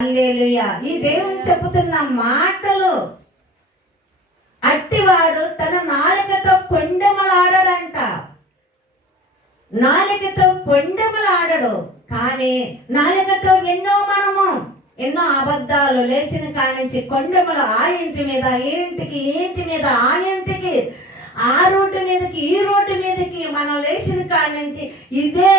హల్లెలూయా. ఈ దేవుని చెబుతున్న మాటలు, అట్టివాడు తన నాలుకతో కొండెములాడడంట. నాలుకతో కొండెములాడడు, కానీ నాలుకతో ఎన్నో అబద్ధాలు లేచిన కాడ నుంచి కొండెములు ఆ ఇంటి మీద, ఈ ఇంటికి, ఈ ఇంటి మీద, ఆ ఇంటికి, ఆ రోడ్డు మీదకి, ఈ రోడ్డు మీదకి మనం లేచిన కాడ నుంచి ఇదే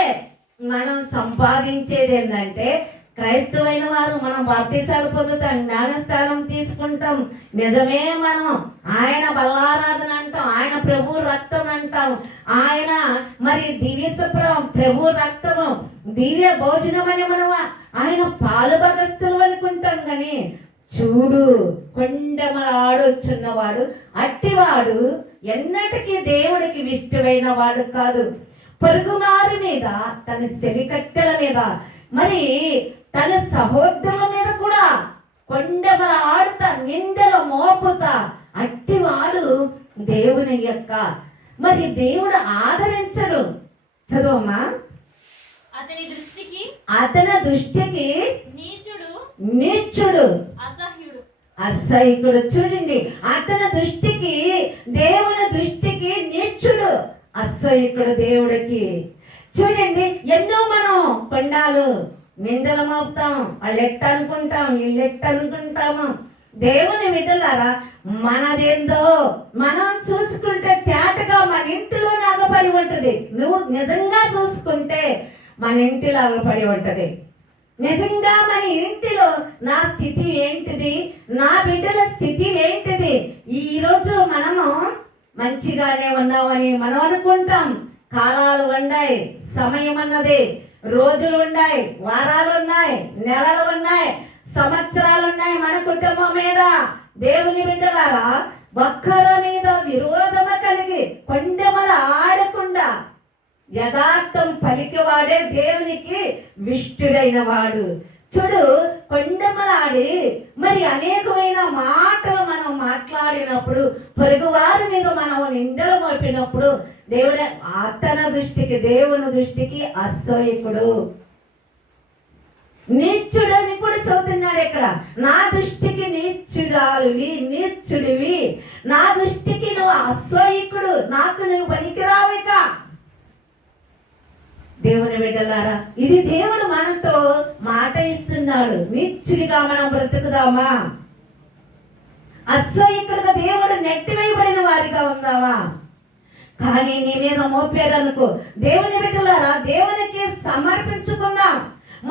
మనం సంపాదించేది. ఏంటంటే క్రైస్తవైన వారు మనం బాప్టిసాలు పొందుతాం, జ్ఞానస్థానం తీసుకుంటాం, నిజమే మనం ఆయన బల్లారాధన అంటాం, ఆయన ప్రభు రక్తం అంటాం, ఆయన మరి ప్రభు రక్తము దివ్య భోజనం అని మనం ఆయన పాలు భగస్తులు అనుకుంటాం. కానీ చూడు, కొండెములాడుచున్నవాడు అట్టివాడు ఎన్నటికీ దేవుడికి ఇష్టమైన వాడు కాదు. పొరుగుమారు మీద, తన చెలికట్టెల మీద, మరి తన సహోదరుల మీద కూడా కొండెముల ఆడుతా, నిందెలు మోపుతా, అట్టివాడు దేవుని యొక్క మరి దేవుడు ఆదరించడు. చదువమ్మా. అతని దృష్టికి నీచుడు అసహ్యుడు. చూడండి, అతని దృష్టికి, దేవుని దృష్టికి నీచుడు, అసహ్యుడు దేవుడికి. చూడండి, ఎన్నో మనం కొండాలు నిందలు మోపుతాం, వాళ్ళు ఎట్ట అనుకుంటాం, వీళ్ళు ఎట్ట అనుకుంటాము. దేవుని బిడ్డలారా, మనదేందో మనం చూసుకుంటే తేటగా మన ఇంటిలో నాగపడి ఉంటుంది. నువ్వు నిజంగా చూసుకుంటే మన ఇంటిలో అగపడి ఉంటుంది. నిజంగా మన ఇంటిలో నా స్థితి ఏంటిది, నా బిడ్డల స్థితి ఏంటిది. ఈరోజు మనము మంచిగానే ఉన్నామని మనం అనుకుంటాం. కాలాలు ఉన్నాయి, సమయం అన్నది, రోజులు ఉన్నాయి, వారాలు ఉన్నాయి, నెలలు ఉన్నాయి, సంవత్సరాలు ఉన్నాయి. మన కుటుంబం మీద, దేవుని బిడ్డలారా, ఒక్కరి మీద విరోధము కలిగి కొండెముల ఆడకుండా యథార్థం పలికివాడే దేవునికి ఇష్టుడైన వాడు. చూడు, కొండెములాడి మరి అనేకమైన మాటలు మనం మాట్లాడినప్పుడు, పొరుగువారి మీద మనం నిందలు మోపినప్పుడు దేవుడే అతని దృష్టికి, దేవుని దృష్టికి అసహ్యుడు, నీచుడు అని కూడా చెబుతున్నాడు ఇక్కడ. నా దృష్టికి నీచుడివి, నా దృష్టికి నువ్వు అసహ్యుడు, నాకు నువ్వు పనికిరావిక. దేవుని బిడ్డలారా, ఇది దేవుడు మనతో మాట ఇస్తున్నాడు. నీచుడిగా మనం బ్రతుకుదామా? అసహ్యుడుగా దేవుడు నెట్టివేయబడిన వారిగా ఉందావా? కానీ నీ మీద మోపారనుకో, దేవుని బిడ్డలారా, దేవునికి సమర్పించుకుందాం.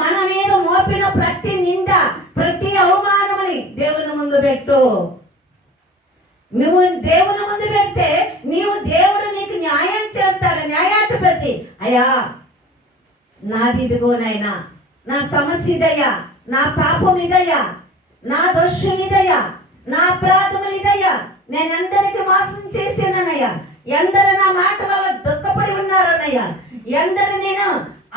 మన మీద మోపిన ప్రతి నింద, ప్రతి అవమానమని దేవుని ముందు పెట్టు. నువ్వు దేవుని ముందు పెడితే దేవుడు నీకు న్యాయం చేస్తాడు. న్యాయాధిపతి, అయ్యా నాది ఇదిగోనైనా, నా సమస్య ఇదయ్యా, నా పాపం ఇదయ్యా, నా దోషం ఇదయ్యా, నా అపరాధములు ఇదయ్యా, నేను ఎందరికి మోసం చేశానయ్యా, ఎందరు నా మాట వల్ల దుఃఖపడి ఉన్నారనయ్యా, ఎందరు నేను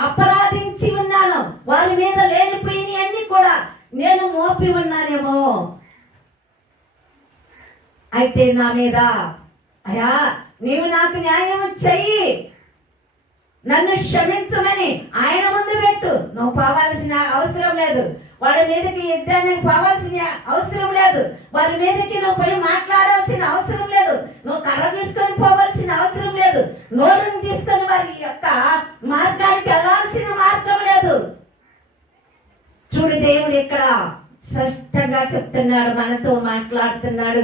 అపరాధించి ఉన్నాను, వారి మీద లేనిపోయిన అన్ని కూడా నేను మోపి ఉన్నానేమో. అయితే నా మీద అయ్యా నీవు నాకు న్యాయం చెయ్యి, నన్ను క్షమించమని ఆయన ముందు పెట్టు. నువ్వు పోవాల్సిన అవసరం లేదు, వాడి మీదకి యుద్ధానికి పోవాల్సిన అవసరం లేదు, వారి మీదకి నువ్వు పోయి మాట్లాడాల్సిన అవసరం లేదు, నువ్వు కర్ర తీసుకొని పోవాల్సిన అవసరం లేదు, నోరుని తీసుకొని వారి యొక్క మార్గానికి వెళ్ళాల్సిన మార్గం లేదు. చూడు, దేవుడు ఇక్కడ స్పష్టంగా చెప్తున్నాడు, మనతో మాట్లాడుతున్నాడు.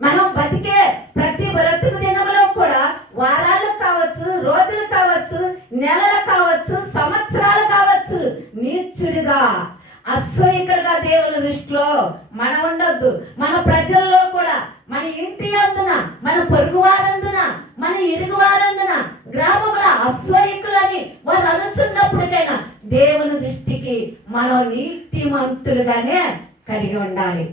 మనం బతికే ప్రతి బ్రతుకు దినములో కూడా వారాలు కావచ్చు, రోజులు కావచ్చు, నెలలు కావచ్చు, సంవత్సరాలు కావచ్చు, నీచుడిగా, అసహ్యుడిగా దేవుని దృష్టిలో మనం ఉండొద్దు. మన ప్రజల్లో కూడా, మన ఇంటి అందున, మన పొరుగు వారందున, మన ఇరుగు వారందున, గ్రామంలో అసహ్యులని వారు అనుచున్నప్పటికైనా దేవుని దృష్టికి మనం నీతిమంతులుగానే కలిగి ఉండాలి.